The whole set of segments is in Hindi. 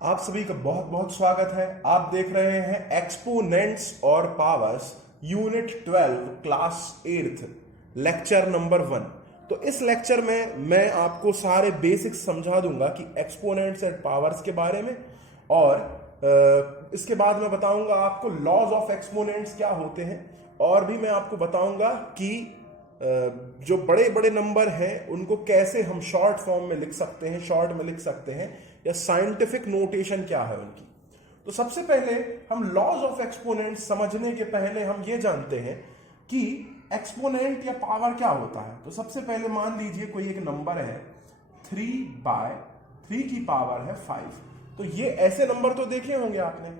आप सभी का बहुत बहुत स्वागत है। आप देख रहे हैं एक्सपोनेंट्स और powers unit 12 class 8 lecture number 1। तो इस लेक्चर में मैं आपको सारे बेसिक्स समझा दूंगा कि एक्सपोनेंट्स एंड पावर्स के बारे में, और इसके बाद मैं बताऊंगा आपको लॉज ऑफ एक्सपोनेंट्स क्या होते हैं, और भी मैं आपको बताऊंगा कि जो बड़े बड़े नंबर हैं उनको कैसे हम शॉर्ट फॉर्म में लिख सकते हैं, शॉर्ट में लिख सकते हैं, या साइंटिफिक नोटेशन क्या है उनकी। तो सबसे पहले हम लॉज ऑफ एक्सपोनेंट समझने के पहले हम ये जानते हैं कि एक्सपोनेंट या पावर क्या होता है। तो सबसे पहले मान लीजिए कोई एक नंबर है 3/3 की पावर है 5। तो ये ऐसे नंबर तो देखे होंगे आपने।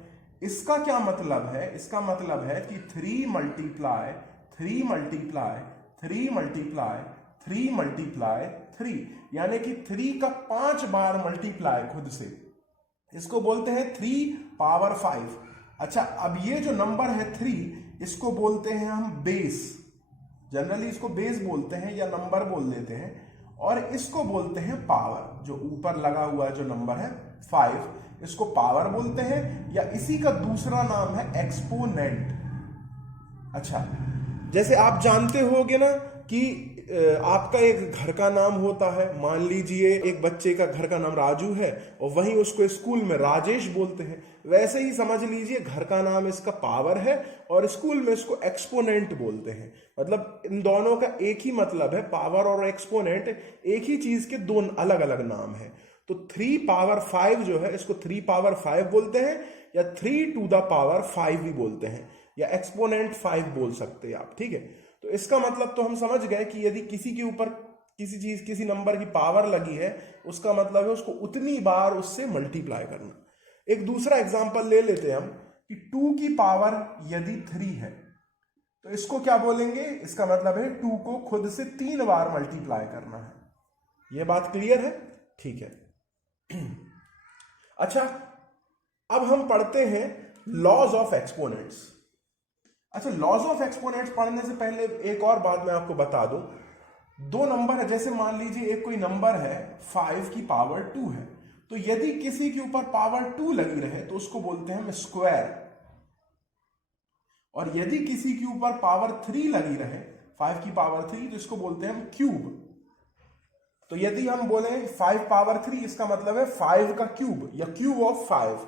इसका क्या मतलब है? इसका मतलब है कि 3 मल्टीप्लाई 3 मल्टीप्लाई 3 मल्टीप्लाई 3 मल्टीप्लाई 3, यानी कि 3 का 5 बार मल्टीप्लाई खुद से, इसको बोलते हैं 3⁵। अच्छा, अब ये जो नंबर है 3, इसको बोलते हैं हम बेस। जनरली इसको बेस बोलते हैं या नंबर बोल देते हैं, और इसको बोलते हैं पावर। जो ऊपर लगा हुआ जो नंबर है 5, इसको पावर बोलते हैं, या इसी का दूसरा नाम है एक्सपोनेंट। अच्छा, जैसे आप जानते होगे ना कि आपका एक घर का नाम होता है। मान लीजिए एक बच्चे का घर का नाम राजू है, और वहीं उसको स्कूल में राजेश बोलते हैं। वैसे ही समझ लीजिए घर का नाम इसका पावर है, और स्कूल में इसको एक्सपोनेंट बोलते हैं। मतलब इन दोनों का एक ही मतलब है, पावर और एक्सपोनेंट एक ही चीज के दो अलग अलग नाम है। तो 3⁵ जो है, इसको 3⁵ बोलते हैं, या 3⁵ भी बोलते हैं, या एक्सपोनेंट 5 बोल सकते हैं आप। ठीक है, तो इसका मतलब तो हम समझ गए कि यदि किसी के ऊपर किसी नंबर की पावर लगी है, उसका मतलब है उसको उतनी बार उससे मल्टीप्लाई करना। एक दूसरा एग्जांपल ले लेते हैं हम कि 2 की पावर यदि 3 है, तो इसको क्या बोलेंगे? इसका मतलब है 2 को खुद से 3 बार मल्टीप्लाई करना है। यह बात क्लियर है? ठीक है। अच्छा, अब हम पढ़ते हैं लॉज ऑफ एक्सपोनेंट्स। अच्छा, लॉज ऑफ एक्सपोनेंट्स पढ़ने से पहले एक और बात मैं आपको बता दूं। दो नंबर है, जैसे मान लीजिए एक कोई नंबर है 5 की पावर 2 है, तो यदि किसी के ऊपर पावर 2 लगी रहे तो उसको बोलते हैं हम स्क्वायर, और यदि किसी के ऊपर पावर 3 लगी रहे, 5 की पावर 3, तो इसको बोलते हैं हम क्यूब। तो यदि हम बोले 5 पावर 3, इसका मतलब है 5 का क्यूब, या क्यूब ऑफ 5।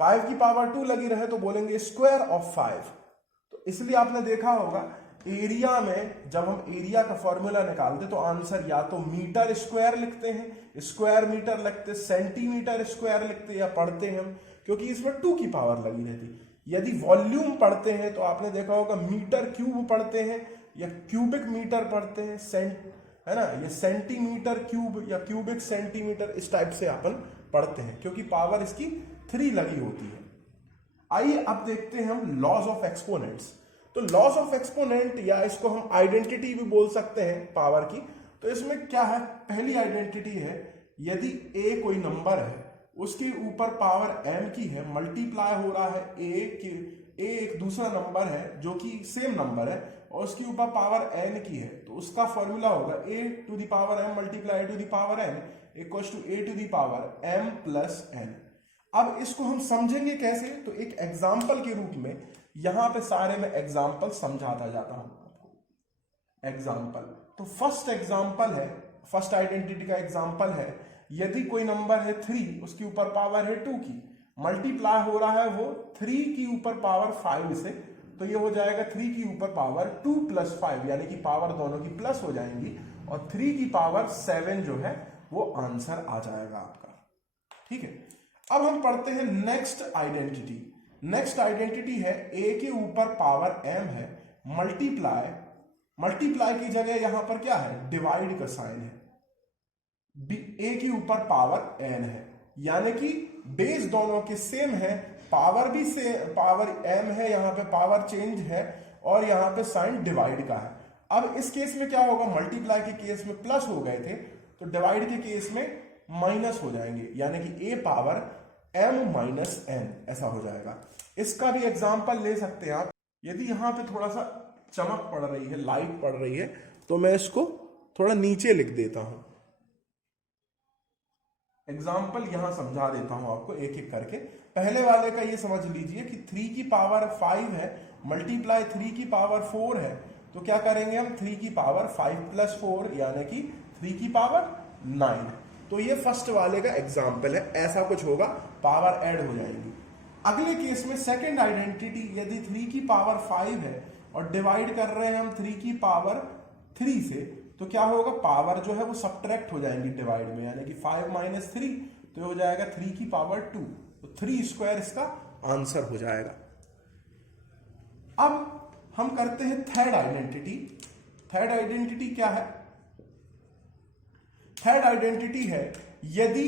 5 की पावर 2 लगी रहे तो बोलेंगे स्क्वायर ऑफ 5। तो इसलिए आपने देखा होगा एरिया में, जब हम एरिया का फॉर्मूला निकालते तो आंसर या तो मीटर स्क्वायर लिखते हैं, स्क्वायर मीटर लिखते, सेंटीमीटर स्क्वायर लिखते, या पढ़ते हैं हम, क्योंकि इसमें 2 की पावर लगी रहती। यदि वॉल्यूम पढ़ते हैं तो आपने देखा होगा मीटर क्यूब पढ़ते हैं, या क्यूबिक मीटर पढ़ते हैं, है ना, ये सेंटीमीटर क्यूब या क्यूबिक सेंटीमीटर, इस टाइप से अपन पढ़ते हैं, क्योंकि पावर इसकी 3 लगी होती है। आइए अब देखते हैं हम लॉज ऑफ एक्सपोनेंट्स। तो लॉज ऑफ एक्सपोनेंट, या इसको हम आइडेंटिटी भी बोल सकते हैं पावर की। तो इसमें क्या है? पहली आइडेंटिटी है, यदि a कोई नंबर है, उसके ऊपर पावर m की है, मल्टीप्लाई हो रहा है a एक दूसरा नंबर है जो कि सेम नंबर है, और उसके ऊपर पावर n की है, तो उसका फॉर्मूला होगा a⁴m multiply a⁴n equals to a⁴m plus n। अब इसको हम समझेंगे कैसे? तो एक एग्जाम्पल के रूप में यहां पे सारे में एग्जाम्पल समझाता जाता हूं आपको। एग्जाम्पल, तो फर्स्ट एग्जाम्पल है, फर्स्ट आइडेंटिटी का एग्जाम्पल है, यदि कोई नंबर है 3, उसके ऊपर पावर है 2 की, मल्टीप्लाई हो रहा है वो 3 की ऊपर पावर 5 से, तो ये हो जाएगा 3 की ऊपर पावर 2 प्लस 5, यानी कि पावर दोनों की प्लस हो जाएंगी, और 3 की पावर 7 जो है वो आंसर आ जाएगा आपका। ठीक है, अब हम पढ़ते हैं नेक्स्ट आइडेंटिटी। नेक्स्ट आइडेंटिटी है a के ऊपर पावर m है, मल्टीप्लाई की जगह यहां पर क्या है? डिवाइड का साइन है। a के ऊपर पावर n है, यानी कि बेस दोनों के सेम है, पावर भी से पावर m है, यहां पे पावर चेंज है, और यहां पे साइन डिवाइड का है। अब इस केस में क्या होगा? मल्टीप्लाई के केस में प्लस हो गए थे, तो डिवाइड के केस में माइनस हो जाएंगे, यानी कि a power m minus n, ऐसा हो जाएगा। इसका भी एग्जांपल ले सकते हैं आप। यदि यहां पे थोड़ा सा चमक पड़ रही है, लाइट पड़ रही है, तो मैं इसको थोड़ा नीचे लिख देता हूं। एग्जाम्पल यहां समझा देता हूं आपको एक एक करके। पहले वाले का ये समझ लीजिए कि 3 की पावर 5 है, मल्टीप्लाई 3 की पावर 4 है, तो क्या करेंगे हम 3 की पावर 5 प्लस 4 यानी कि 3 की पावर 9। तो ये फर्स्ट वाले का एग्जाम्पल है, ऐसा कुछ होगा, पावर ऐड हो जाएगी। अगले केस में सेकंड आइडेंटिटी, यदि 3 की पावर 5 है और डिवाइड कर रहे हैं हम 3 की पावर 3 से, तो क्या होगा, पावर जो है वो सब्ट्रैक्ट हो जाएंगी डिवाइड में, यानी कि 5 माइनस 3 तो हो जाएगा 3 की पावर 2, तो 3 स्क्वायर इसका आंसर हो जाएगा। अब हम करते हैं थर्ड आइडेंटिटी। थर्ड आइडेंटिटी क्या है? थर्ड आइडेंटिटी है यदि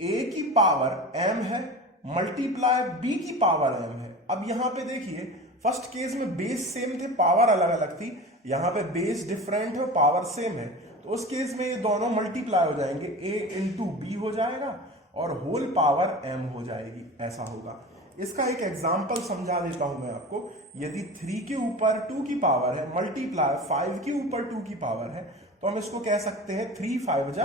a की पावर m है मल्टीप्लाई b की पावर m है। अब यहां पे देखिए फर्स्ट केस में बेस सेम थे, पावर अलग अलग थी, यहां पे बेस डिफरेंट है, पावर सेम है, तो उस केस में ये दोनों मल्टीप्लाई हो जाएंगे, a इंटू बी हो जाएगा और होल पावर m हो जाएगी, ऐसा होगा। इसका एक एग्जाम्पल समझा देता हूं मैं आपको। यदि 3 के ऊपर 2 की पावर है मल्टीप्लाई 5 के ऊपर 2 की पावर है, तो हम इसको कह सकते हैं 3 5 जा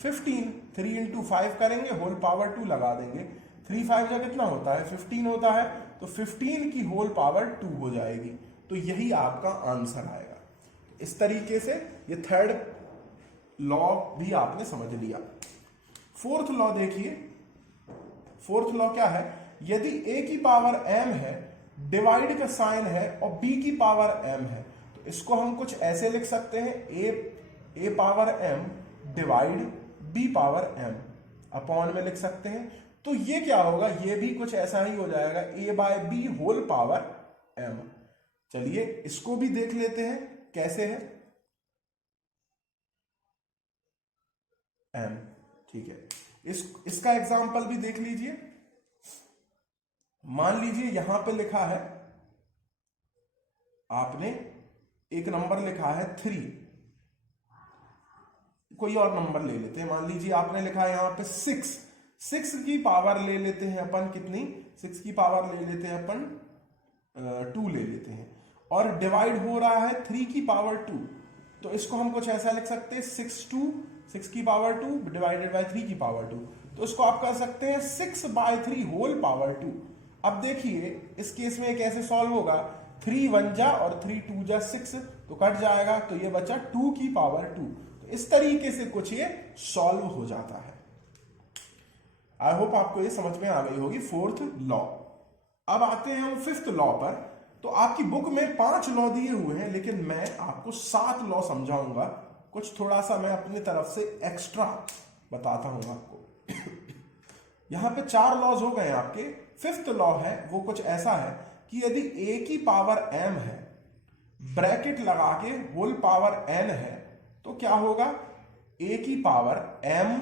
15, 3 इंटू 5 करेंगे, होल पावर 2 लगा देंगे, 3 5 जा कितना होता है 15 होता है, तो 15 की होल पावर 2 हो जाएगी, तो यही आपका आंसर आएगा। इस तरीके से ये थर्ड लॉ भी आपने समझ लिया। फोर्थ लॉ देखिए, फोर्थ लॉ क्या है, यदि a की पावर m है, डिवाइड का साइन है और b की पावर m है, तो इसको हम कुछ ऐसे लिख सकते हैं, a power m divide b power m upon में लिख सकते हैं। तो ये क्या होगा, ये भी कुछ ऐसा ही हो जाएगा, a by b whole power m। चलिए इसको भी देख लेते हैं कैसे है m, ठीक है। इसका एग्जाम्पल भी देख लीजिए। मान लीजिए यहां पे लिखा है, आपने एक नंबर लिखा है 3, कोई और नंबर ले लेते हैं, मान लीजिए आपने लिखा है यहां पे 6 की पावर ले लेते हैं अपन, कितनी 6 की पावर ले लेते हैं अपन 2 ले लेते हैं, और डिवाइड हो रहा है 3 की पावर 2, तो इसको हम कुछ ऐसा लिख सकते हैं 6 की पावर 2 डिवाइडेड बाय 3 की पावर 2, तो इसको आप कर सकते हैं 6 बाय 3 होल पावर 2। अब देखिए इस केस में कैसे सॉल्व होगा, 3 1 जा और 3 2 जा 6, तो कट जाएगा, तो ये बचा 2 की पावर 2। तो इस तरीके से कुछ ये सॉल्व हो जाता है। आई होप आपको ये समझ में आ गई होगी फोर्थ लॉ। अब आते हैं हम फिफ्थ लॉ पर। तो आपकी बुक में 5 लॉ दिए हुए हैं, लेकिन मैं आपको 7 लॉ समझाऊंगा, कुछ थोड़ा सा मैं अपनी तरफ से एक्स्ट्रा बताता हूं आपको। यहां पे 4 लॉज हो गए आपके। फिफ्थ लॉ है वो कुछ ऐसा है कि यदि a की पावर m है, ब्रैकेट लगा के होल पावर n है, तो क्या होगा, a की पावर m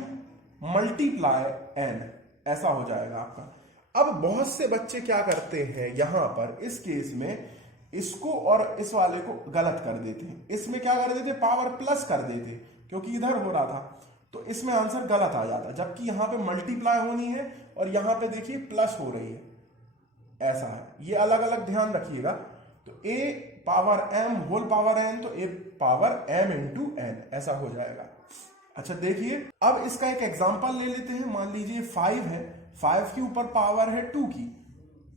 मल्टीप्लाई n, ऐसा हो जाएगा आपका। अब बहुत से बच्चे क्या करते हैं, यहां पर इस केस में इसको और इस वाले को गलत कर देते हैं। इसमें क्या कर देते, पावर प्लस कर देते, क्योंकि इधर हो रहा था, तो इसमें आंसर गलत आ जाता, जबकि यहां पे मल्टीप्लाई होनी है और यहां पे देखिए प्लस हो रही है, ऐसा है। ये अलग अलग ध्यान रखिएगा। तो a power m whole power n, तो a power m into n, ऐसा हो जाएगा। अच्छा देखिए, अब इसका एक एग्जांपल ले लेते हैं। मान लीजिए 5 है, 5 के ऊपर पावर है 2 की,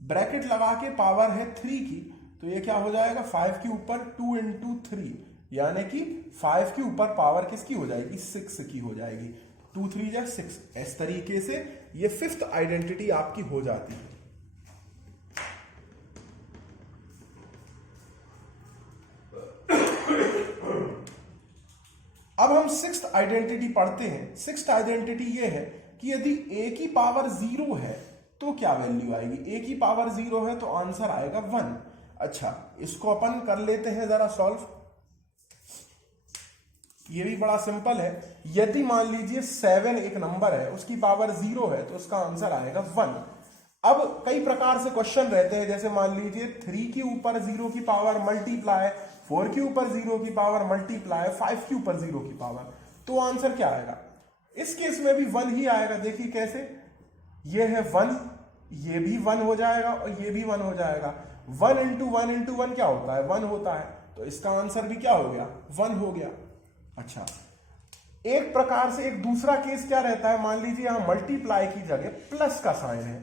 ब्रैकेट लगा के पावर है 3 की, तो ये क्या हो जाएगा, 5 के ऊपर 2 इंटू 3, यानी कि 5 के ऊपर पावर किसकी हो जाएगी, 6 की हो जाएगी, 2 3 जा 6। इस तरीके से ये फिफ्थ आइडेंटिटी आपकी हो जाती है। अब हम सिक्स्थ आइडेंटिटी पढ़ते हैं। सिक्स्थ आइडेंटिटी ये है कि यदि a की पावर 0 है तो क्या वैल्यू आएगी, a की पावर 0 है तो आंसर आएगा 1। अच्छा, इसको अपन कर लेते हैं जरा सॉल्व। ये भी बड़ा सिंपल है। यदि मान लीजिए 7 एक नंबर है, उसकी पावर 0 है, तो उसका आंसर आएगा 1। अब कई प्रकार से क्वेश्चन रहते हैं, जैसे मान लीजिए 3 के ऊपर 0 की पावर मल्टीप्लाई, 4 के ऊपर 0 की पावर मल्टीप्लाई, 5 के ऊपर 0 की पावर, तो आंसर क्या आएगा। इस केस में भी 1 ही आएगा। देखिए कैसे, ये है 1, ये भी 1 हो जाएगा और ये भी 1 हो जाएगा। 1 इंटू 1 इंटू 1 क्या होता है, 1 होता है, तो इसका आंसर भी क्या हो गया, 1 हो गया। अच्छा, एक प्रकार से एक दूसरा केस क्या रहता है, मान लीजिए यहां मल्टीप्लाई की जगह प्लस का साइन है,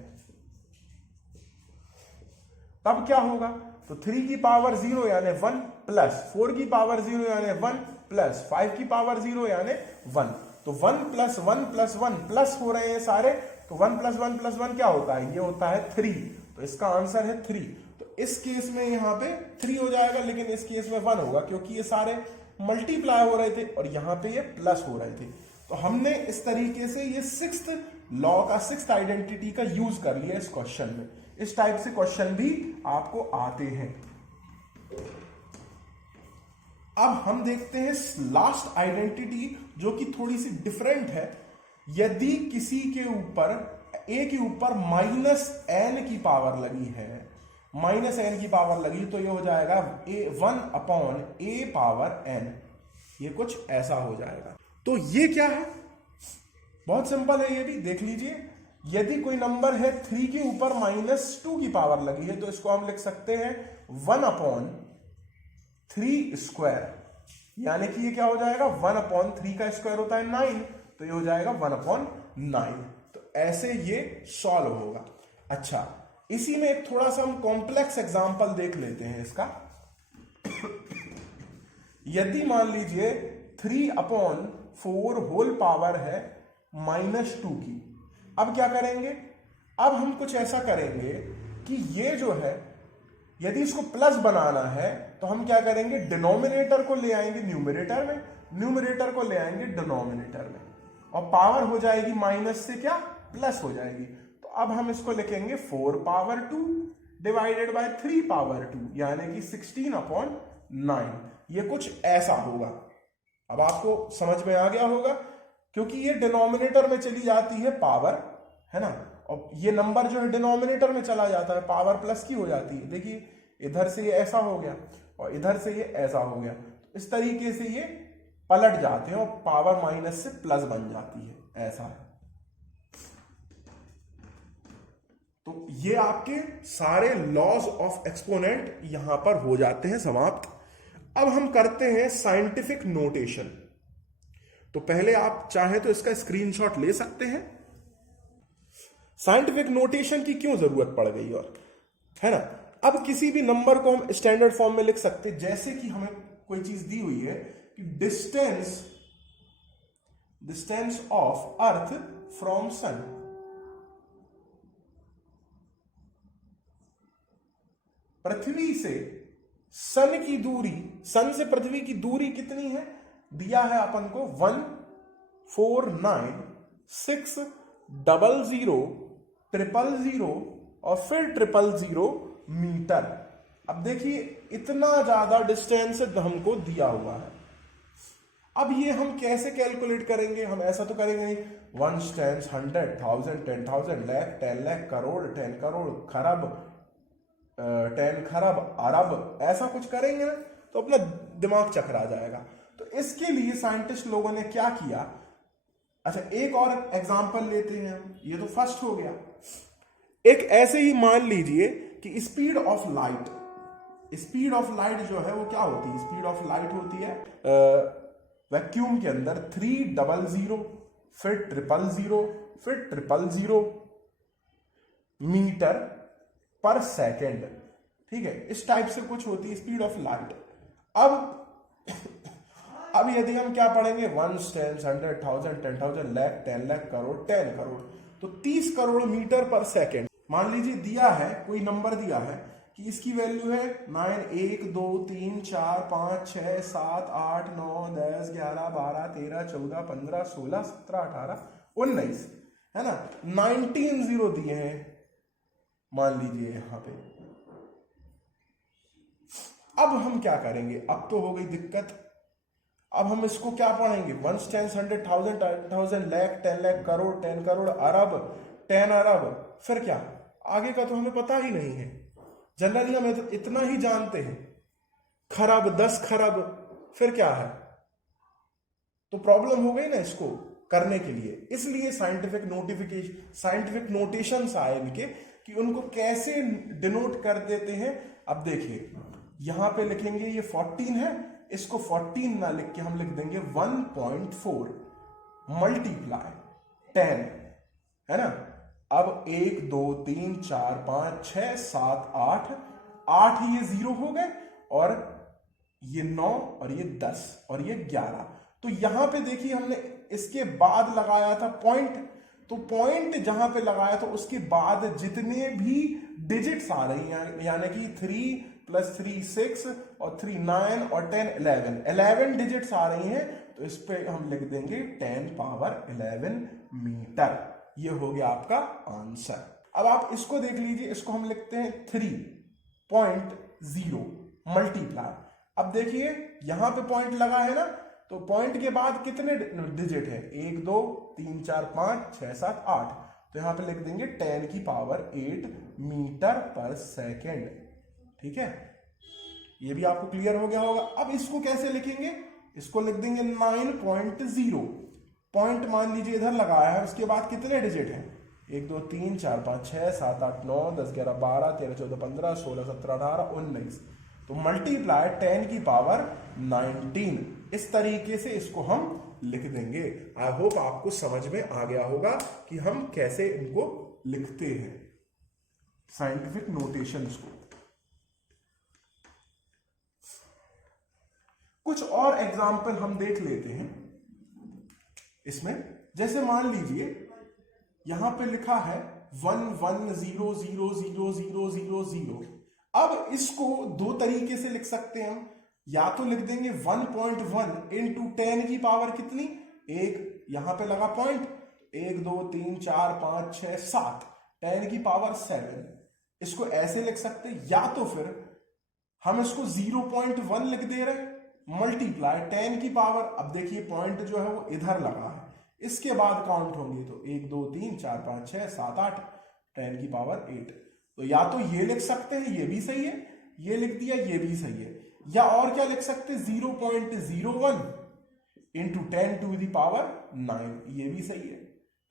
तब क्या होगा, तो 3 की पावर 0 यानी 1 प्लस 4 की पावर 0 यानी 1 प्लस 5 की पावर 0 यानी 1, तो 1 प्लस 1 प्लस 1 प्लस हो रहे हैं सारे, तो 1 प्लस 1 प्लस 1 क्या होता है, ये होता है 3, तो इसका आंसर है 3। तो इस केस में यहां पे 3 हो जाएगा, लेकिन इस केस में 1 होगा क्योंकि ये सारे मल्टीप्लाई हो रहे थे और यहां पे ये प्लस हो रहे थे। तो हमने इस तरीके से ये 6th लॉ का 6th आइडेंटिटी का यूज कर लिया इस क्वेश्चन में। इस टाइप से क्वेश्चन भी आपको आते हैं। अब हम देखते हैं लास्ट आइडेंटिटी जो कि थोड़ी सी डिफरेंट है। यदि किसी के ऊपर a के ऊपर -n की पावर लगी है, -n की पावर लगी, तो ये हो जाएगा 1/a पावर n, ये कुछ ऐसा हो जाएगा। तो ये क्या है, बहुत सिंपल है, ये भी देख लीजिए। यदि कोई नंबर है 3 के ऊपर -2 की पावर लगी है, तो इसको हम लिख सकते हैं 1/3 स्क्वायर, यानी कि ये क्या हो जाएगा, 1/3 का स्क्वायर होता है 9, तो ये हो जाएगा 1/9। तो ऐसे ये सॉल्व होगा। अच्छा, इसी में एक थोड़ा सा हम कॉम्प्लेक्स एग्जांपल देख लेते हैं इसका। यदि मान लीजिए 3/4 होल पावर है -2 की, अब क्या करेंगे, अब हम कुछ ऐसा करेंगे कि ये जो है, यदि इसको प्लस बनाना है तो हम क्या करेंगे, डिनोमिनेटर को ले आएंगे न्यूमरेटर में, न्यूमरेटर को ले आएंगे डिनोमिनेटर में, और पावर हो जाएगी माइनस से क्या प्लस हो जाएगी। तो अब हम इसको लिखेंगे 4/2 डिवाइडेड बाय 3/2, यानी कि 16/9। ये कुछ ऐसा होगा। अब आपको समझ में आ गया होगा, क्योंकि ये डिनोमिनेटर में चली जाती है पावर, है ना, और ये नंबर जो है डिनोमिनेटर में चला जाता है, पावर प्लस की हो जाती है। देखिए इधर से ये ऐसा हो गया और इधर से ये ऐसा हो गया, इस तरीके से ये पलट जाते हैं और पावर माइनस से प्लस बन जाती है, ऐसा है। तो ये आपके सारे लॉज ऑफ एक्सपोनेंट यहां पर हो जाते हैं समाप्त। अब हम करते हैं साइंटिफिक नोटेशन। तो पहले आप चाहे तो इसका स्क्रीनशॉट ले सकते हैं। साइंटिफिक नोटेशन की क्यों जरूरत पड़ गई, और है ना, अब किसी भी नंबर को हम स्टैंडर्ड फॉर्म में लिख सकते हैं। जैसे कि हमें कोई चीज दी हुई है कि distance of earth from sun, पृथ्वी से सन की दूरी, सन से पृथ्वी की दूरी कितनी है, दिया है अपन को 149600000 और फिर 000 मीटर। अब देखिए इतना ज्यादा डिस्टेंस हमको दिया हुआ है। अब ये हम कैसे कैलकुलेट करेंगे, हम ऐसा तो करेंगे 1 10 100 1000 10,000 लाख 10 लाख करोड़ 10 करोड़ खरब 10 खरब अरब, ऐसा कुछ करेंगे ना तो अपना दिमाग चकरा जाएगा। तो इसके लिए साइंटिस्ट लोगों ने क्या किया, अच्छा एक और एग्जांपल लेते हैं हम, ये तो फर्स्ट हो गया। एक ऐसे ही मान लीजिए कि speed of light, speed of light जो है वो क्या होती है, स्पीड ऑफ लाइट होती है वैक्यूम के अंदर 300 फिर 000 फिर 000 मीटर पर सेकेंड, ठीक है, इस टाइप से कुछ होती है स्पीड ऑफ लाइट। अब यदि हम क्या पढ़ेंगे 1 10 100 1000 10,000 लाख 10 लाख करोड़ 10 करोड़, तो 30 करोड़ मीटर पर सेकेंड। मान लीजिए दिया है, कोई नंबर दिया है कि इसकी वैल्यू है 9 1 2 3 4 5 6 7 8 9 10 11 12 13 14 15 16 17 18 19, है ना, 19 जीरो दिए हैं मान लीजिए यहां पे। अब हम क्या करेंगे, अब तो हो गई दिक्कत। अब हम इसको क्या पढ़ेंगे 1 10 100 1000 10,000 लाख 10 लाख करोड़ 10 करोड़ अरब 10 अरब, फिर क्या, आगे का तो हमें पता ही नहीं है। जनरली हम इतना ही जानते हैं, खरब 10 खरब, फिर क्या है, तो प्रॉब्लम हो गई ना इसको करने के लिए। इसलिए साइंटिफिक नोटेशंस आए इनके कि उनको कैसे डिनोट कर देते हैं। अब देखिए यहां पे लिखेंगे ये 14 है, इसको 14 ना लिख के हम लिख देंगे 1.4, मल्टीप्लाई 10, है ना। अब 1 2 3 4 5 6 7 8, 8 ये 0 हो गए, और ये 9 और ये 10 और ये 11। तो यहां पे देखिए हमने इसके बाद लगाया था पॉइंट, तो पॉइंट जहां पे लगाया था उसके बाद जितने भी डिजिट्स आ रही हैं, यानी कि 3 + 3 6 और 3 9 और 10 11 डिजिट्स आ रही हैं, तो इस पे हम लिख देंगे 10 पावर 11 मीटर। ये हो गया आपका आंसर। अब आप इसको देख लीजिए, इसको हम लिखते हैं 3.0 मल्टीप्लाई। अब देखिए यहां पे पॉइंट लगा है ना, तो पॉइंट के बाद कितने डिजिट है, 1 2 3 4 5 6 7 8, तो यहां पे लिख देंगे 10 की पावर 8 मीटर पर सेकेंड। ठीक है, ये भी आपको क्लियर हो गया होगा। अब इसको कैसे लिखेंगे, इसको लिख देंगे 9.0। पॉइंट मान लीजिए इधर लगाया है, उसके बाद कितने डिजिट हैं, 1 2 3 4 5 6 7 8 9 10 11 12 13 14 15 16 17 18 19, तो मल्टीप्लाई 10 की पावर 19। इस तरीके से इसको हम लिख देंगे। आई होप आपको समझ में आ गया होगा कि हम कैसे इनको लिखते हैं, साइंटिफिक नोटेशंस को। कुछ और एग्जाम्पल हम देख लेते हैं इसमें। जैसे मान लीजिए यहां पे लिखा है 1 1 0 0 0 0 0 0। अब इसको दो तरीके से लिख सकते हैं हम, या तो लिख देंगे 1.1 इंटू 10 की पावर कितनी, एक, यहां पे लगा पॉइंट, 1 2 3 4 5 6 7, 10 की पावर 7, इसको ऐसे लिख सकते हैं। या तो फिर हम इसको 0.1 लिख दे रहे हैं, मल्टीप्लाई 10 की पावर, अब देखिए पॉइंट जो है वो इधर लगा है, इसके बाद काउंट होंगे तो 1 2 3 4 5 6 7 8, 10 की पावर 8। तो या तो ये लिख सकते हैं, ये भी सही है, ये लिख दिया, ये भी सही है, या और क्या लिख सकते हैं 0.01 इंटू 10 टू द पावर 9, ये भी सही है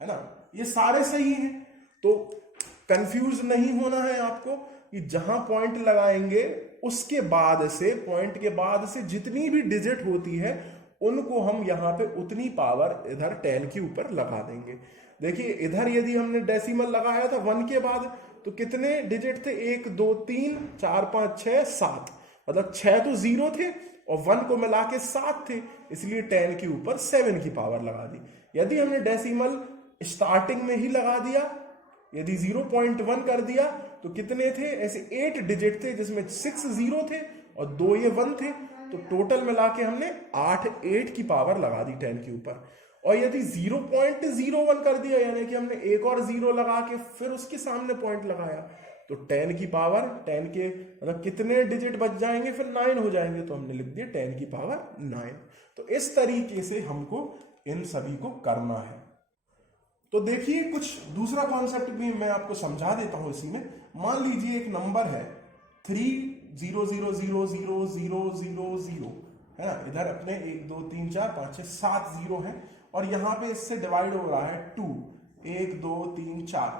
ना। ये सारे सही हैं। तो कंफ्यूज नहीं होना है आपको कि जहां पॉइंट लगाएंगे उसके बाद से, पॉइंट के बाद से जितनी भी डिजिट होती है उनको हम यहां पे उतनी पावर इधर 10 के ऊपर लगा देंगे। देखिए इधर यदि हमने डेसिमल लगाया था 1 के बाद, तो कितने डिजिट थे, 1 2 3 4 5 6 7, मतलब 6 तो 0 थे और 1 को मिला के 7 थे, इसलिए 10 के ऊपर 7 की पावर लगा दी। यदि हमने डेसिमल स्टार्टिंग में ही लगा दिया, यदि 0.1 कर दिया, तो कितने थे, ऐसे 8 डिजिट थे जिसमें 6 0 थे और 2 ये 1 थे, तो टोटल मिला के हमने 8 की पावर लगा दी 10 के ऊपर। और यदि 0.01 कर दिया, यानी कि हमने एक और 0 लगा के फिर उसके सामने पॉइंट लगाया, तो 10 की पावर 10 के मतलब कितने डिजिट बच जाएंगे, फिर 9 हो जाएंगे, तो हमने लिख दिया 10 की पावर 9। तो इस तरीके से हमको इन सभी को करना है। तो देखिए कुछ दूसरा कॉन्सेप्ट भी मैं आपको समझा देता हूं इसी में। मान लीजिए एक नंबर है 300000000, है ना, इधर अपने 1 2 3 4 5 6 7 0 है, और यहां पे इससे डिवाइड हो रहा है 2, 1 2 3 4,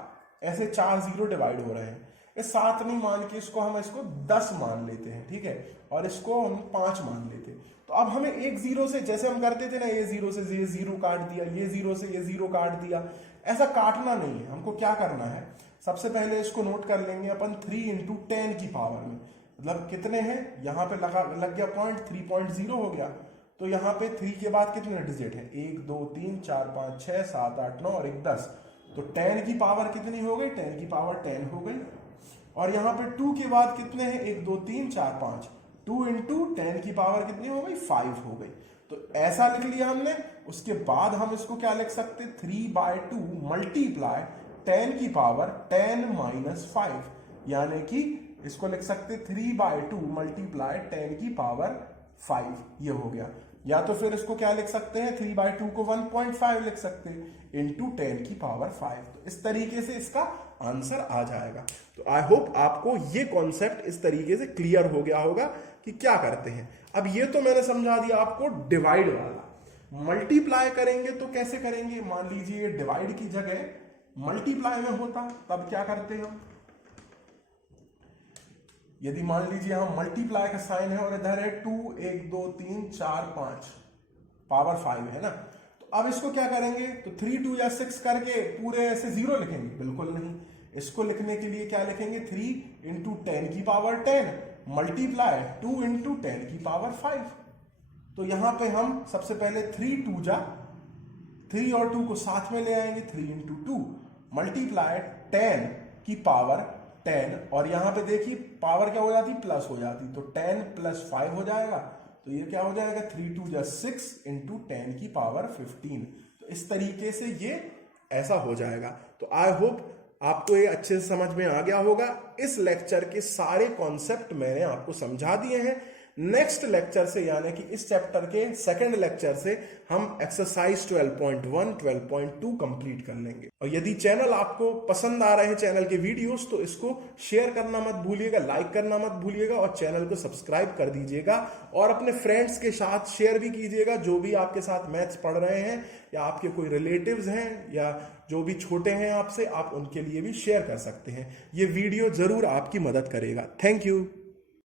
ऐसे 4 0 डिवाइड हो रहे हैं। इस 7 नहीं मान के इसको हम 10 मान लेते हैं, ठीक है, और इसको हम 5 मान लेते हैं। तो अब हमें एक 0 से, जैसे हम करते थे ना, ये 0 से ये 0 काट दिया, ये 0 से ये 0 काट दिया, ऐसा काटना नहीं है। हमको क्या करना है, सबसे पहले इसको नोट कर लेंगे अपन 3 इंटू 10 की पावर में, मतलब कितने हैं, यहां पे लग गया पॉइंट, 3.0 हो गया। तो यहाँ पे 3 के बाद कितने डिजिट है, 1 2 3 4 5 6 7 8 9 और 1 10, तो 10 की पावर कितनी हो गई, 10 की पावर 10 हो गई। और यहाँ पे 2 के बाद कितने हैं, 1 2 3 4 5, 2 इंटू 10 की पावर कितनी हो गई, 5 हो गई। तो ऐसा लिख लिया हमने। उसके बाद हम इसको क्या लिख सकते, 3/2 मल्टीप्लाई 10 की पावर 10 - 5, यानी कि इसको लिख सकते 3/2 मल्टीप्लाई 10 की पावर 5, ये हो गया। या तो फिर इसको क्या लिख सकते हैं, 3/2 को 1.5 लिख सकते हैं इंटू 10 की पावर 5। तो इस तरीके से इसका आंसर आ जाएगा। तो आई होप आपको ये कॉन्सेप्ट इस तरीके से क्लियर हो गया होगा कि क्या करते हैं। अब ये तो मैंने समझा दिया आपको डिवाइड वाला। मल्टीप्लाई करेंगे तो कैसे करेंगे, मान लीजिए डिवाइड की जगह मल्टीप्लाई में होता, तब क्या करते हैं हम, यदि मान लीजिए हम मल्टीप्लाई का साइन है और इधर है 2 1 2 3 4 5 पावर 5 है ना, तो तो अब इसको क्या करेंगे, तो 3 2 या 6 करके पूरे ऐसे 0 लिखेंगे? बिल्कुल नहीं। इसको लिखने के लिए क्या लिखेंगे, 3 इंटू 10 की पावर 10 मल्टीप्लाई 2 इंटू 10 की पावर 5। तो यहां पे हम सबसे पहले 3 2 जा 3 और 2 को साथ में ले आएंगे, 3 इंटू 2 मल्टीप्लाई 10 की पावर 10, और यहां पे देखिए पावर क्या हो जाती, प्लस हो जाती, तो 10 प्लस 5 हो जाएगा। तो ये क्या हो जाएगा, 3 2 जा 6 इंटू 10 की पावर 15। तो इस तरीके से ये ऐसा हो जाएगा। तो आई होप आपको ये अच्छे से समझ में आ गया होगा। इस लेक्चर के सारे कॉन्सेप्ट मैंने आपको समझा दिए हैं। नेक्स्ट लेक्चर से यानी कि इस चैप्टर के सेकंड लेक्चर से हम एक्सरसाइज 12.1 12.2 कंप्लीट कर लेंगे। और यदि चैनल आपको पसंद आ रहे हैं चैनल के वीडियोस, तो इसको शेयर करना मत भूलिएगा, लाइक करना मत भूलिएगा, और चैनल को सब्सक्राइब कर दीजिएगा, और अपने फ्रेंड्स के साथ शेयर भी कीजिएगा, जो भी आपके साथ मैथ्स पढ़ रहे हैं या आपके कोई रिलेटिव्स हैं या जो भी छोटे हैं आपसे, आप उनके लिए भी शेयर कर सकते हैं। ये वीडियो जरूर आपकी मदद करेगा। Thank you.